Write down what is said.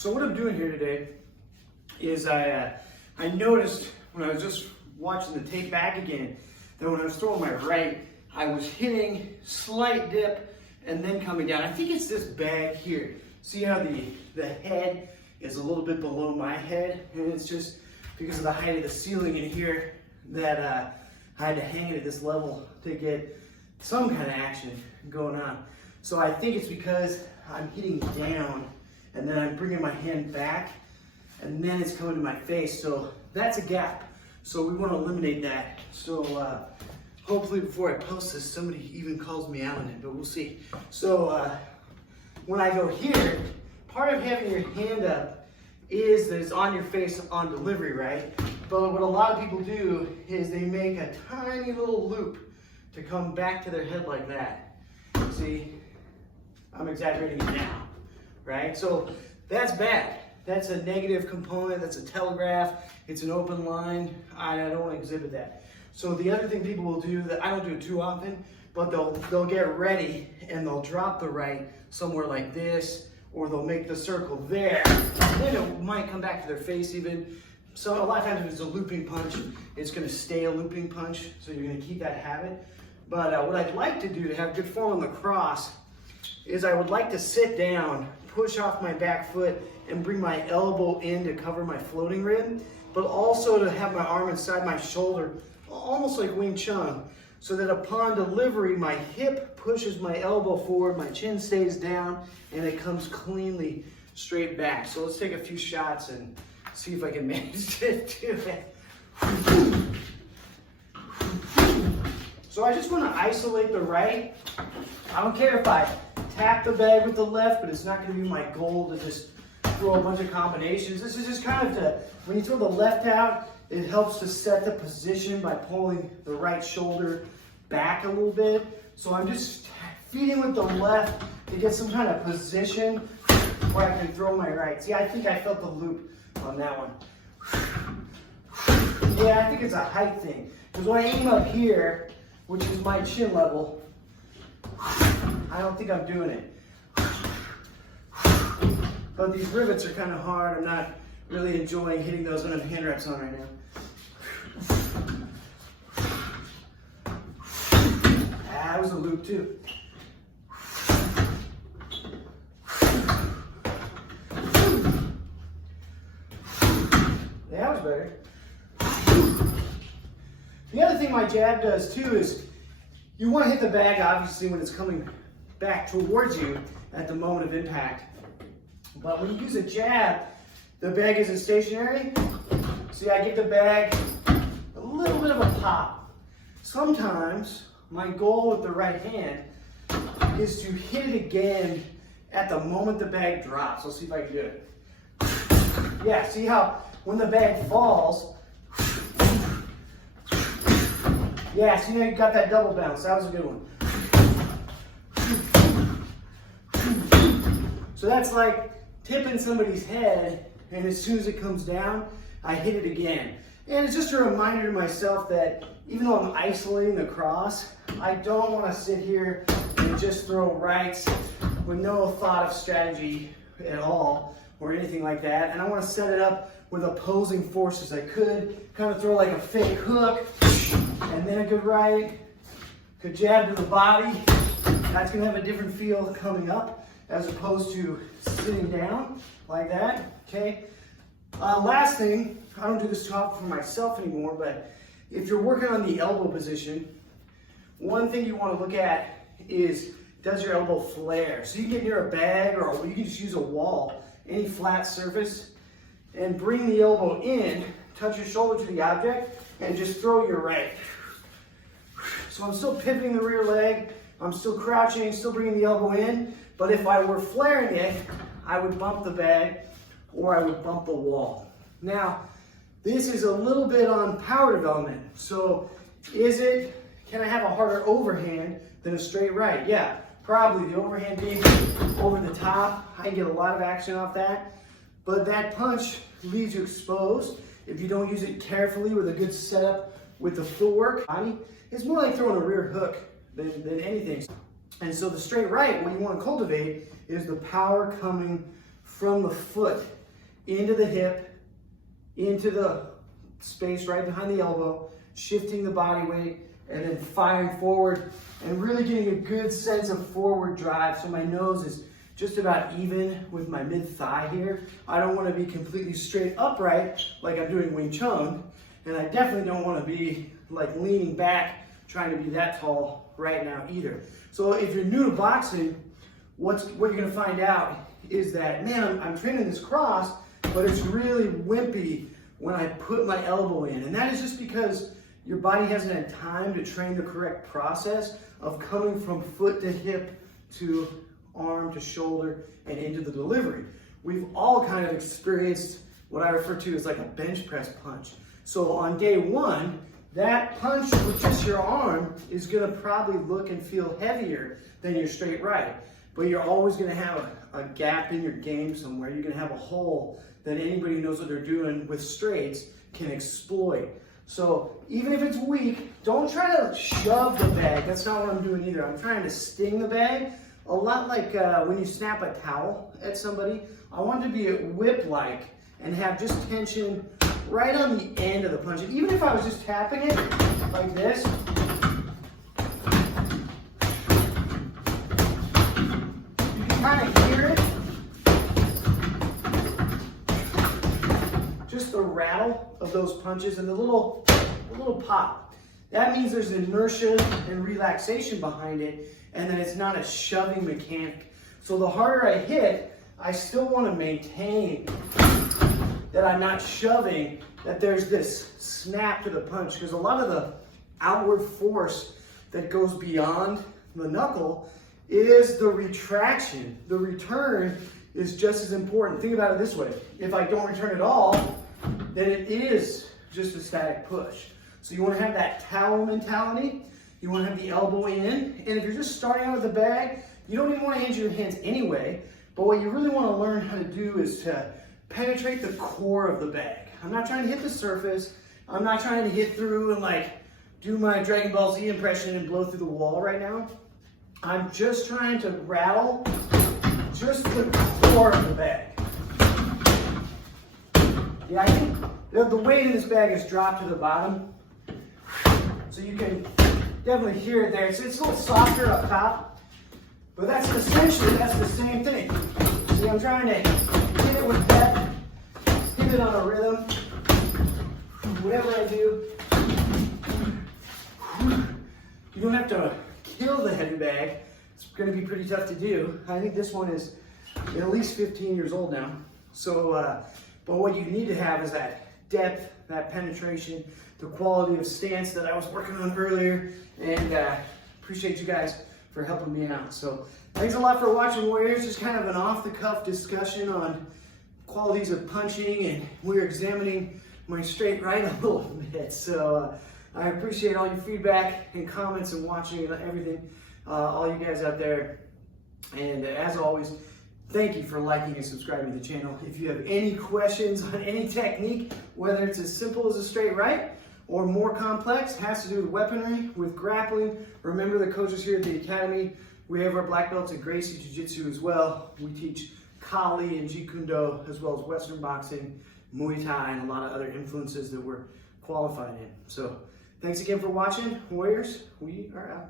So what I'm doing here today is I noticed when I was just watching the tape back again that when I was throwing my right, I was hitting slight dip and then coming down. I think it's this bag here. See how the head is a little bit below my head, and it's just because of the height of the ceiling in here that I had to hang it at this level to get some kind of action going on. So I think it's because I'm hitting down and then I'm bringing my hand back and then it's coming to my face. So that's a gap. So we want to eliminate that. So hopefully before I post this, somebody even calls me out on it, but we'll see. So when I go here, part of having your hand up is that it's on your face on delivery, right? But what a lot of people do is they make a tiny little loop to come back to their head like that. See, I'm exaggerating it now, right? So that's bad. That's a negative component, that's a telegraph, it's an open line. I don't want to exhibit that. So the other thing people will do, that I don't do it too often, but they'll get ready and they'll drop the right somewhere like this, or they'll make the circle there. Then it might come back to their face even. So a lot of times if it's a looping punch, it's gonna stay a looping punch, so you're gonna keep that habit. But what I'd like to do to have good form on the cross is I would like to sit down, push off my back foot, and bring my elbow in to cover my floating rib, but also to have my arm inside my shoulder, almost like Wing Chun, so that upon delivery, my hip pushes my elbow forward, my chin stays down, and it comes cleanly straight back. So let's take a few shots and see if I can manage to do it. So I just want to isolate the right. I don't care if I tap the bag with the left, but it's not going to be my goal to just throw a bunch of combinations. This is just kind of to, when you throw the left out, it helps to set the position by pulling the right shoulder back a little bit. So I'm just feeding with the left to get some kind of position where I can throw my right. See, I think I felt the loop on that one. Yeah, I think it's a height thing. Because when I aim up here, which is my chin level, I don't think I'm doing it. But these rivets are kind of hard. I'm not really enjoying hitting those when I'm hand reps on right now. That was a loop too. That was better. The other thing my jab does too is you want to hit the bag obviously when it's coming back towards you at the moment of impact. But when you use a jab, the bag isn't stationary. See, I give the bag a little bit of a pop. Sometimes my goal with the right hand is to hit it again at the moment the bag drops. Let's see if I can do it. Yeah, see how when the bag falls, yeah, see now you got that double bounce. That was a good one. So that's like tipping somebody's head, and as soon as it comes down, I hit it again. And it's just a reminder to myself that even though I'm isolating the cross, I don't want to sit here and just throw rights with no thought of strategy at all or anything like that. And I want to set it up with opposing forces. I could kind of throw like a fake hook and then a good right, good jab to the body. That's going to have a different feel coming up as opposed to sitting down like that, okay? Last thing, I don't do this too often for myself anymore, but if you're working on the elbow position, one thing you want to look at is, does your elbow flare? So you can get near a bag, or you can just use a wall, any flat surface, and bring the elbow in, touch your shoulder to the object, and just throw your right. So I'm still pivoting the rear leg, I'm still crouching, still bringing the elbow in, but if I were flaring it, I would bump the bag or I would bump the wall. Now, this is a little bit on power development. So can I have a harder overhand than a straight right? Yeah, probably. The overhand being over the top, I can get a lot of action off that, but that punch leaves you exposed if you don't use it carefully with a good setup with the footwork. It's more like throwing a rear hook than anything. And so the straight right, what you want to cultivate is the power coming from the foot into the hip, into the space right behind the elbow, shifting the body weight, and then firing forward and really getting a good sense of forward drive. So my nose is just about even with my mid-thigh here. I don't want to be completely straight upright like I'm doing Wing Chun, and I definitely don't want to be like leaning back trying to be that tall right now either. So if you're new to boxing, what you're going to find out is that, man, I'm training this cross, but it's really wimpy when I put my elbow in. And that is just because your body hasn't had time to train the correct process of coming from foot to hip to arm to shoulder and into the delivery. We've all kind of experienced what I refer to as like a bench press punch. So on day one, that punch with just your arm is gonna probably look and feel heavier than your straight right. But you're always gonna have a gap in your game somewhere. You're gonna have a hole that anybody who knows what they're doing with straights can exploit. So even if it's weak, don't try to shove the bag. That's not what I'm doing either. I'm trying to sting the bag, a lot like when you snap a towel at somebody. I want it to be whip-like and have just tension right on the end of the punch. And even if I was just tapping it like this, you can kind of hear it. Just the rattle of those punches and the little pop. That means there's inertia and relaxation behind it, and that it's not a shoving mechanic. So the harder I hit, I still want to maintain that I'm not shoving, that there's this snap to the punch, because a lot of the outward force that goes beyond the knuckle is the retraction. The return is just as important. Think about it this way. If I don't return at all, then it is just a static push. So you want to have that towel mentality. You want to have the elbow in. And if you're just starting out with the bag, you don't even want to injure your hands anyway. But what you really want to learn how to do is to penetrate the core of the bag. I'm not trying to hit the surface. I'm not trying to hit through and like do my Dragon Ball Z impression and blow through the wall right now. I'm just trying to rattle just the core of the bag. Yeah, I think the weight in this bag is dropped to the bottom. So you can definitely hear it there. It's a little softer up top, but that's the same thing. See, I'm trying to hit it with depth, hit it on a rhythm. Whatever I do, you don't have to kill the heavy bag. It's going to be pretty tough to do. I think this one is at least 15 years old now. So, but what you need to have is that depth, that penetration, the quality of stance that I was working on earlier, and appreciate you guys for helping me out. So thanks a lot for watching, Warriors. Just kind of an off-the-cuff discussion on qualities of punching, and we're examining my straight right a little bit. So I appreciate all your feedback and comments and watching and everything, all you guys out there. And as always, thank you for liking and subscribing to the channel. If you have any questions on any technique, whether it's as simple as a straight right or more complex, has to do with weaponry, with grappling, remember the coaches here at the Academy, we have our black belts at Gracie Jiu-Jitsu as well. We teach Kali and Jeet Kune Do, as well as Western boxing, Muay Thai, and a lot of other influences that we're qualified in. So thanks again for watching, Warriors. We are out.